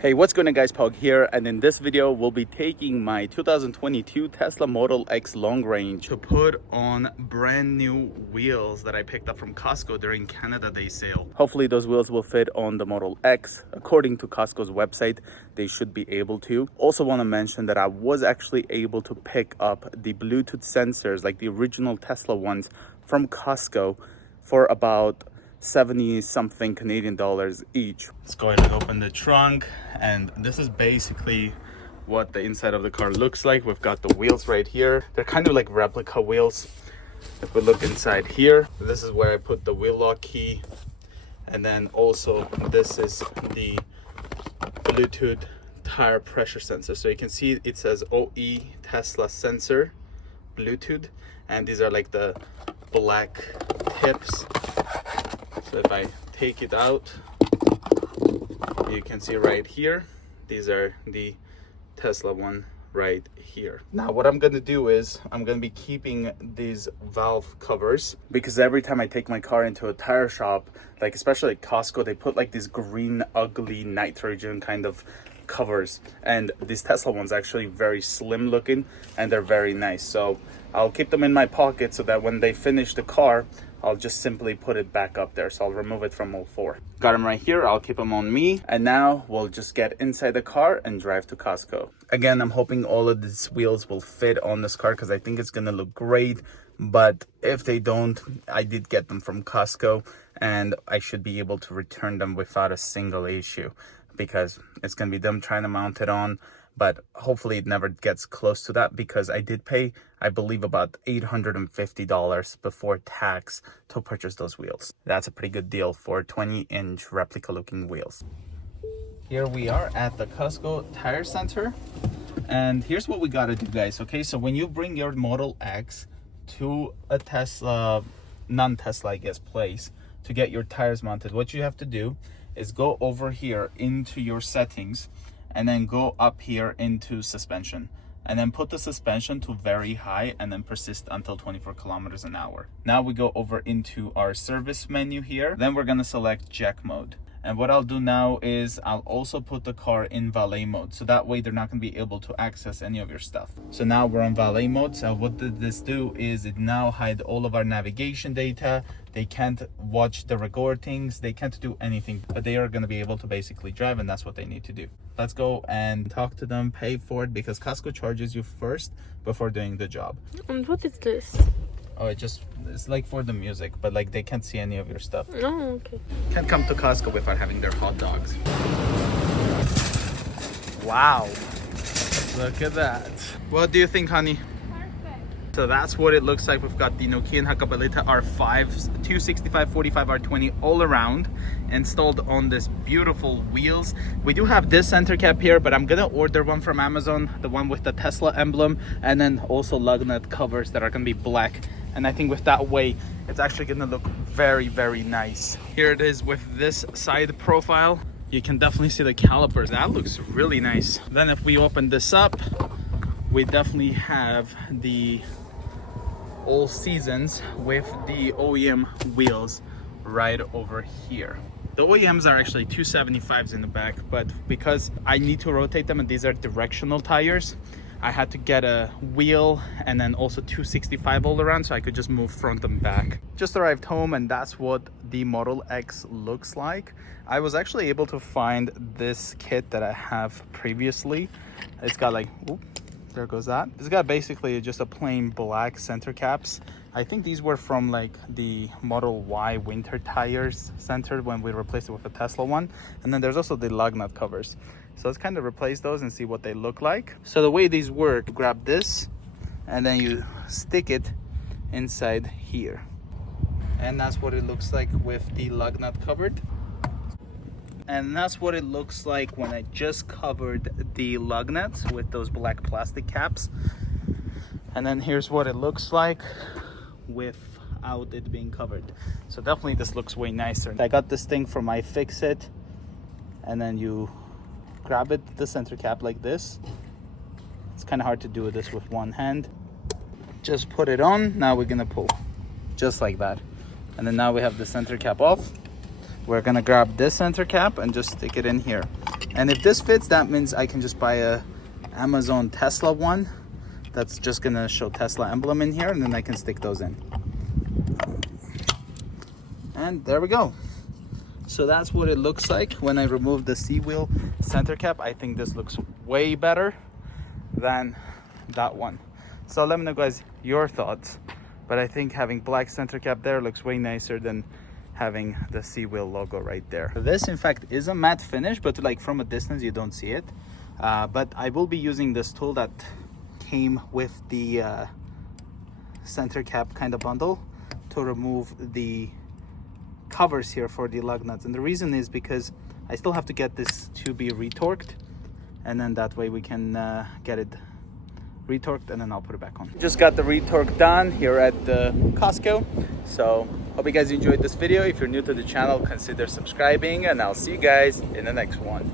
Hey, what's going on guys, Pog here, and in this video we'll be taking my 2022 Tesla Model X long range to put on brand new wheels that I picked up from Costco during Canada Day sale. Hopefully those wheels will fit on the Model X. According to Costco's website, they should be able to. Also want to mention that I was actually able to pick up the Bluetooth sensors, like the original Tesla ones, from Costco for about 70 something Canadian dollars each. Let's go ahead and open the trunk, and this is basically what the inside of the car looks like. We've got the wheels right here. They're kind of like replica wheels. If we look inside here, this is where I put the wheel lock key, and then also this is the Bluetooth tire pressure sensor. So you can see it says OE Tesla sensor Bluetooth, and these are like the black tips. So if I take it out, you can see right here, these are the Tesla one right here. Now what I'm going to do is I'm going to be keeping these valve covers, because every time I take my car into a tire shop, like especially at Costco, they put like these green ugly nitrogen kind of covers, and these Tesla ones actually very slim looking and they're very nice. So I'll keep them in my pocket so that when they finish the car, I'll just simply put it back up there. So I'll remove it from all four. Got them right here. I'll keep them on me. And now we'll just get inside the car and drive to Costco. Again, I'm hoping all of these wheels will fit on this car because I think it's going to look great. But if they don't, I did get them from Costco and I should be able to return them without a single issue, because it's going to be them trying to mount it on. But hopefully it never gets close to that, because I did pay, I believe, about $850 before tax to purchase those wheels. That's a pretty good deal for 20-inch replica looking wheels. Here we are at the Costco Tire Center, and here's what we gotta do, guys. Okay, so when you bring your Model X to a Tesla, non-Tesla I guess, place to get your tires mounted, what you have to do is go over here into your settings and then go up here into suspension, and then put the suspension to very high and then persist until 24 kilometers an hour. Now we go over into our service menu here. Then we're gonna select jack mode. And what I'll do now is I'll also put the car in valet mode, so that way they're not going to be able to access any of your stuff. So now we're on valet mode. So what did this do is it now hide all of our navigation data. They can't watch the recordings, they can't do anything, but they are going to be able to basically drive, and that's what they need to do. Let's go and talk to them, pay for it, because Costco charges you first before doing the job. And what is this? Oh, it's like for the music, but like they can't see any of your stuff. Oh, okay. Can't come to Costco without having their hot dogs. Wow. Look at that. What do you think, honey? Perfect. So that's what it looks like. We've got the Nokian Hakkapeliitta R5, 265, 45, R20 all around, installed on this beautiful wheels. We do have this center cap here, but I'm gonna order one from Amazon, the one with the Tesla emblem, and then also lug nut covers that are gonna be black. And I think with that way, it's actually gonna look very, very nice. Here it is with this side profile. You can definitely see the calipers. That looks really nice. Then if we open this up, we definitely have the all seasons with the OEM wheels right over here. The OEMs are actually 275s in the back, but because I need to rotate them and these are directional tires, I had to get a wheel and then also 265 all around, so I could just move front and back. Just arrived home, and that's what the Model X looks like. I was actually able to find this kit that I have previously. It's got like, oop, there goes that. It's got basically just a plain black center caps. I think these were from like the Model Y winter tires center when we replaced it with a Tesla one. And then there's also the lug nut covers. So let's kind of replace those and see what they look like. So the way these work, you grab this and then you stick it inside here. And that's what it looks like with the lug nut covered. And that's what it looks like when I just covered the lug nuts with those black plastic caps. And then here's what it looks like without it being covered. So definitely this looks way nicer. I got this thing from iFixit, and then you grab it, the center cap, like this. It's kind of hard to do this with one hand. Just put it on. Now we're gonna pull just like that, and then now we have the center cap off. We're gonna grab this center cap and just stick it in here. And if this fits, that means I can just buy a Amazon Tesla one that's just gonna show Tesla emblem in here, and then I can stick those in. And there we go. So that's what it looks like when I remove the C-wheel center cap. I think this looks way better than that one. So let me know, guys, your thoughts. But I think having black center cap there looks way nicer than having the C-wheel logo right there. This, in fact, is a matte finish, but like from a distance you don't see it. But I will be using this tool that came with the center cap kind of bundle to remove the covers here for the lug nuts. And the reason is because I still have to get this to be retorqued, and then that way we can get it retorqued, and then I'll put it back on. Just got the retorque done here at the Costco. So hope you guys enjoyed this video. If you're new to the channel, consider subscribing, and I'll see you guys in the next one.